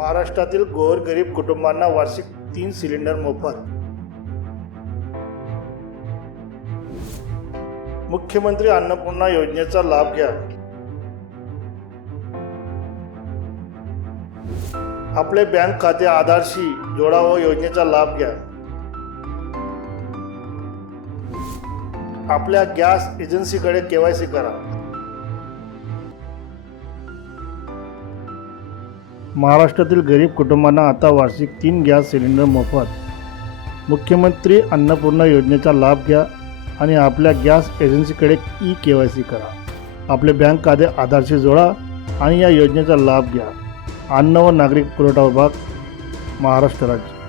महाराष्ट्रातील गोरगरीब कुटुंबांना वार्षिक 3 सिलेंडर मोफत। मुख्यमंत्री अन्नपूर्णा योजनेचा लाभ घ्या। आपले बँक खाते आधारशी जोडा व योजनेचा लाभ घ्या। आपल्या गॅस एजन्सीकडे KYC करा। महाराष्ट्रातील गरीब कुटुंबांना आता वार्षिक 3 गॅस सिलेंडर मोफत। मुख्यमंत्री अन्नपूर्णा योजनेचा लाभ घ्या आणि आपल्या गॅस एजन्सीकडे KYC करा। आपले बँक खाते आधारशी जोडा आणि या योजनेचा लाभ घ्या। अन्न व नागरिक पुरवठा विभाग, महाराष्ट्र राज्य।